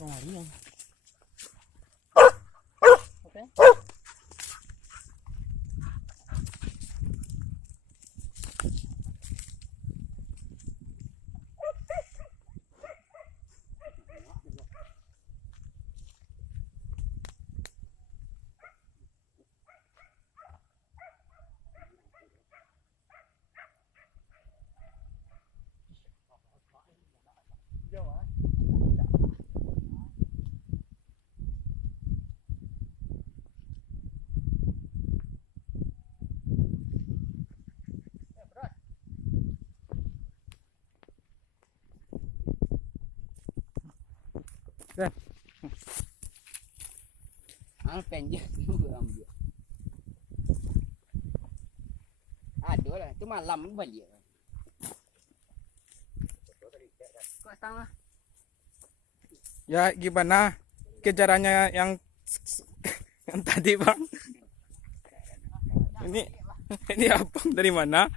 Oh, ini. Oke. Penjah juga ambil. Aduh lah, itu malam balik. Kok tang lah. Ya gimana kejarannya yang tadi bang? Ini abang dari mana?